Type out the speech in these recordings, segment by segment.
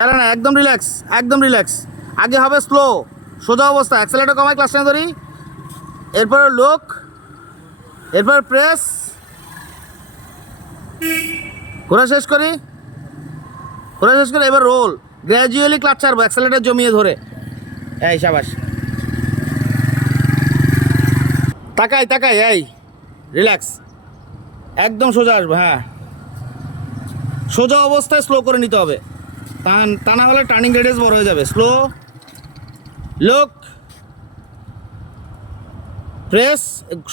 না না, একদম রিল্যাক্স একদম রিল্যাক্স আগে হবে স্লো সোজা অবস্থা। অ্যাক্সেলেটার কমাই ক্লাস ধরি। এরপরে লোক এরপর প্রেস ঘোরা শেষ করি। ঘোরা শেষ করে এবার রোল গ্র্যাজুয়ালি ক্লাচ ছাড়বো অ্যাক্সেলেটার জমিয়ে ধরে। এই সাবাস। তাকাই তাকাই, এই রিল্যাক্স একদম সোজা আসব হ্যাঁ। সোজা অবস্থায় স্লো করে নিতে হবে। তা তা না হলে টার্নিং রেডিয়াস বড় হয়ে যাবে। স্লো লোক প্রেস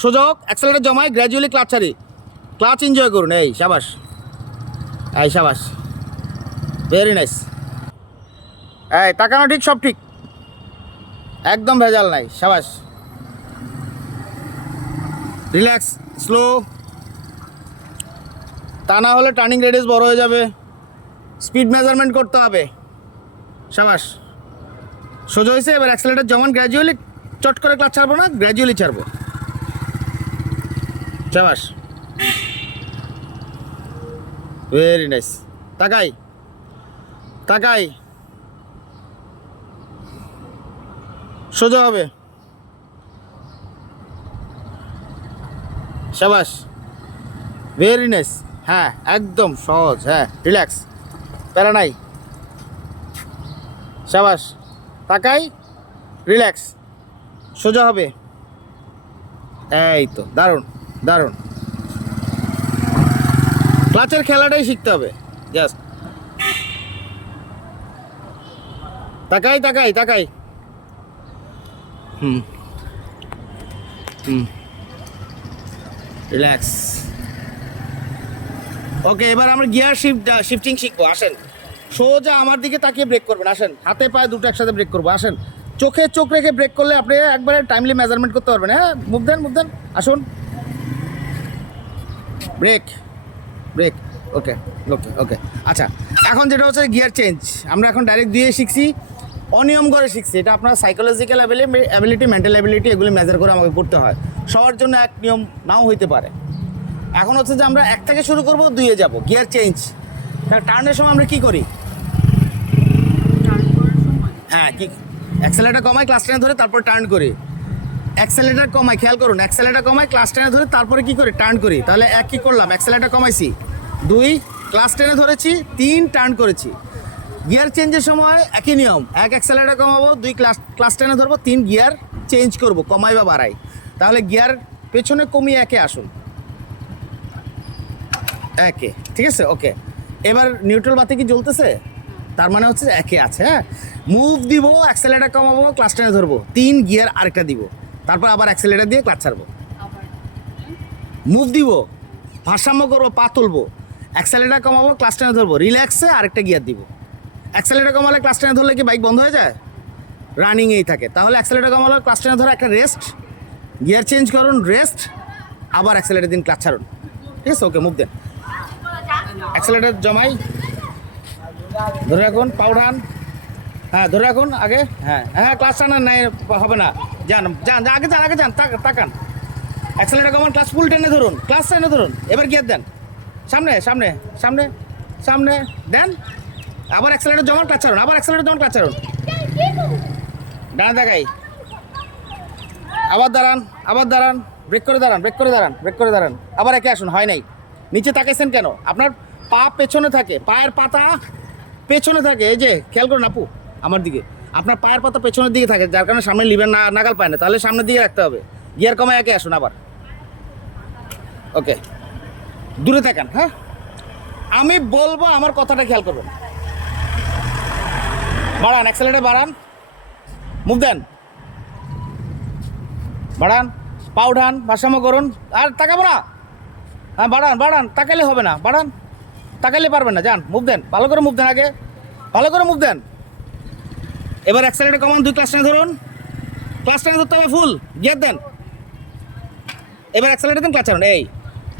সুযোগ অ্যাক্সেলেটার জমায় গ্র্যাজুয়ালি ক্লাচ ছাড়ি ক্লাচ এনজয় করুন, এই, সাবাস। এই, সাবাস। ভেরি নাইস এই, তাকানো ঠিক, সব ঠিক। একদম ভেজাল নাই, সাবাস। রিল্যাক্স স্লো তা না হলে টার্নিং রেডিয়াস বড় হয়ে যাবে। স্পিড মেজারমেন্ট করতে হবে। সাবাস। সোজা হয়েছে এবার অ্যাক্সেলেটার যেমন গ্র্যাজুয়ালি চট করে ক্লাচ ছাড়বো না গ্র্যাজুয়ালি ছাড়বো। সাবাস। ভেরি নাইস তাকাই। তাকাই। সোজা হবে। সাবাস। ভেরি নাইস হ্যাঁ একদম সহজ হ্যাঁ রিল্যাক্স প্যারা নাই। সাবাস, তাকাই, রিল্যাক্স, সোজা হবে। এই তো দারুণ দারুণ। ক্লাচের খেলাটাই শিখতে হবে, জাস্ট। তাকাই তাকাই তাকাই। হুম হুম। রিল্যাক্স। ওকে এবার আমরা গিয়ার শিফট শিফটিং শিখব, আসেন। সোজা আমার দিকে তাকিয়ে ব্রেক করবেন, আসেন। হাতে পায়ে দুটো একসাথে ব্রেক করব, আসেন। চোখে চোখ রেখে ব্রেক করলে আপনি একবারে টাইমলি মেজারমেন্ট করতে পারবেন। হ্যাঁ মুভ দেন মুভ দেন, আসুন। ব্রেক ব্রেক ওকে ওকে ওকে আচ্ছা এখন যেটা হচ্ছে গিয়ার চেঞ্জ আমরা এখন ডাইরেক্ট দিয়ে শিখছি, অনিয়ম করে শিখছি। এটা আপনার সাইকোলজিক্যাল অ্যাবিলিটি মেন্টাল অ্যাবিলিটি এগুলি মেজার করে আমাকে করতে হয়। সবার জন্য এক নিয়ম নাও হইতে পারে। এখন হচ্ছে যে আমরা এক থেকে শুরু করব, দুইয়ে যাব। গিয়ার চেঞ্জ তাহলে টার্নের সময় আমরা কি করি? হ্যাঁ কি? অ্যাক্সেলেটার কমাই ক্লাস টেনে ধরে তারপর টার্ন করি। অ্যাক্সেলেটার কমাই, খেয়াল করুন অ্যাক্সেলেটার কমাই ক্লাস টেনে ধরে তারপরে কি করি? টার্ন করি। তাহলে এক কি করলাম? অ্যাক্সেলেটার কমাইছি। দুই ক্লাস টেনে ধরেছি, তিন টার্ন করেছি। গিয়ার চেঞ্জের সময় একই নিয়ম। এক অ্যাক্সেলেটার কমাবো, দুই ক্লাস ক্লাস টেনে ধরবো, তিন গিয়ার চেঞ্জ করব, কমাই বা বাড়াই। তাহলে গিয়ার পেছনে কমিয়ে একে আসুন। একে, ঠিক আছে? ওকে। এবার নিউট্রাল বাতি কি জ্বলতেছে? তার মানে হচ্ছে একে আছে হ্যাঁ? মুভ দিব অ্যাক্সেলেটার কমাবো ক্লাস টেনে ধরবো। তিন গিয়ার আরেকটা দিব। তারপর আবার অ্যাক্সেলেটার দিয়ে ক্লাচ ছাড়বো। মুভ দিব, ভারসাম্য করব, পা তুলবো। অ্যাক্সেলেটার কমাবো ক্লাস টেনে ধরবো রিল্যাক্সে আরেকটা গিয়ার দিব। অ্যাক্সেলেটার কমালে ক্লাস টেনে ধরলে কি বাইক বন্ধ হয়ে যায়? রানিংয়েই থাকে। তাহলে অ্যাক্সেলেটার কমালে ক্লাস টেনে ধরে একটা রেস্ট গিয়ার চেঞ্জ করুন রেস্ট আবার অ্যাক্সেলেটার দিন ক্লাচ ছাড়ুন। ঠিক আছে? ওকে মুভ দেন অ্যাক্সেলেটার জমাই। ধরে রাখুন পাউডান হ্যাঁ ধরে রাখুন আগে। হ্যাঁ। হ্যাঁ ক্লাস টানার নাই হবে না। যান যান আগে যান আগে যান তাক- তাকান। অ্যাক্সেলেটার কমান ক্লাস ফুল টেনে ধরুন ক্লাস টেনে ধরুন। এবার গিয়ার দেন। সামনে সামনে সামনে সামনে দেন। আবার অ্যাক্সেলেটার জমান ক্লাচ ছাড়ুন আবার অ্যাক্সেলেটার জমান ক্লাচ ছাড়ুন। ডানা দেখাই আবার দাঁড়ান আবার দাঁড়ান। ব্রেক করে দাঁড়ান ব্রেক করে দাঁড়ান ব্রেক করে দাঁড়ান। আবার একে আসুন হয় নাই। নিচে তাকাইছেন কেন? আপনার পা পেছনে থাকে, পায়ের পাতা পেছনে থাকে, এই যে, খেয়াল করুন আপু, আমার দিকে। আপনার পায়ের পাতা পেছনের দিকে থাকে, যার কারণে সামনে লিভার না, নাগাল পায় না, তাহলে সামনের দিকে রাখতে হবে। গিয়ার কমায় একে আসুন আবার। ওকে, দূরে থাকেন হ্যাঁ? আমি বলব আমার কথাটা খেয়াল করবেন। বাড়ান অ্যাক্সেলেটার বাড়ান। মুভ দেন। বাড়ান, পা উঠান, ভারসাম্য করুন। আর তাকাবো না। হ্যাঁ বাড়ান বাড়ান, তাকালে হবে না, বাড়ান। তাকালে পারবেন না, যান মুভ দেন, ভালো করে মুভ দেন আগে, ভালো করে মুভ দেন। এবার অ্যাক্সেলেটার কমান দুই ক্লাস টেনে ধরুন। ক্লাস টেনে ধরতে হবে ফুল গিয়ার দেন। এবার অ্যাক্সেলেটার দেন ক্লাচ এই,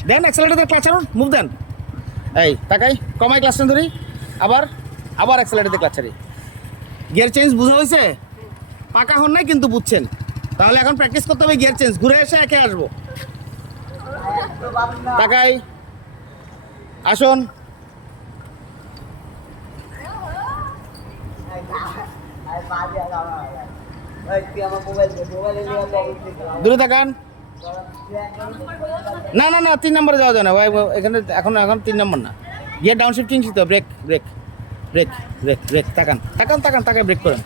দেন অ্যাক্সেলেটার দেন ক্লাচ মুভ দেন। এই, তাকাই, কমাই ক্লাস টেনে ধরি, আবার আবার অ্যাক্সেলেটার দিয়ে ক্লাচ ছাড়ি। গিয়ার চেঞ্জ বোঝা হয়েছে? পাকা হন নাই কিন্তু বুঝছেন। তাহলে এখন প্র্যাকটিস করতে হবে গিয়ার চেঞ্জ ঘুরে এসে একে আসব। তাকাই, আসুন। তাকান না না না, তিন যাওয়া যায় না। ভাই এখানে এখন তিন নম্বর না। ব্রেক ব্রেক ব্রেক তাকান তাকান তাকান তাকায় ব্রেক করেন।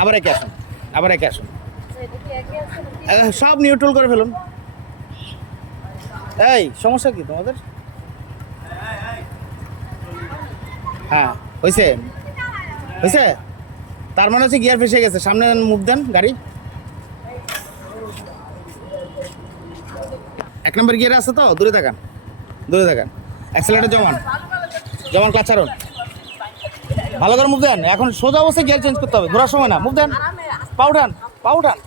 আবার আসুন, আবার সব নিউট্রাল করে ফেলুন। এই, সমস্যা কি তোমাদের? হ্যাঁ হয়েছে হয়েছে তার মানে হচ্ছে গিয়ার ফেসে গেছে। সামনে মুভ দেন, গাড়ি। এক নম্বর গিয়ারে আছে তো? দূরে থাকান। দূরে থাকান। অ্যাক্সেলেটার জমান। জমান ক্লাচ ভালো করে মুভ দেন। এখন সোজা অবস্থায় গিয়ার চেঞ্জ করতে হবে। ঘোরার সময় না। মুভ দেন। পা উঠান। পা উঠান।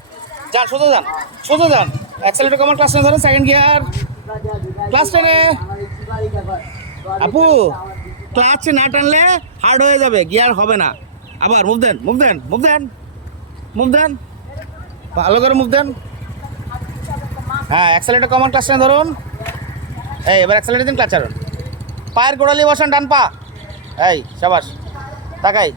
যান, সোজা যান। সোজা যান। অ্যাক্সেলেটার কমান ক্লাস টেনে ধরেন। সেকেন্ড গিয়ার ক্লাস টেনে। আপু ক্লাচ না টানলে হার্ড হয়ে যাবে। গিয়ার হবে না। আবার মুভ দেন মুভ দেন মুভ দেন মুভ দেন। ভালো করে মুভ দেন। হ্যাঁ অ্যাক্সেলেটার কমন ক্লাস ধরুন। এই, এবার অ্যাক্সেলেটার দিন ক্লাস পায়ের গোড়ালি বসান, ডান পা। এই, সাবাস, তাকাই।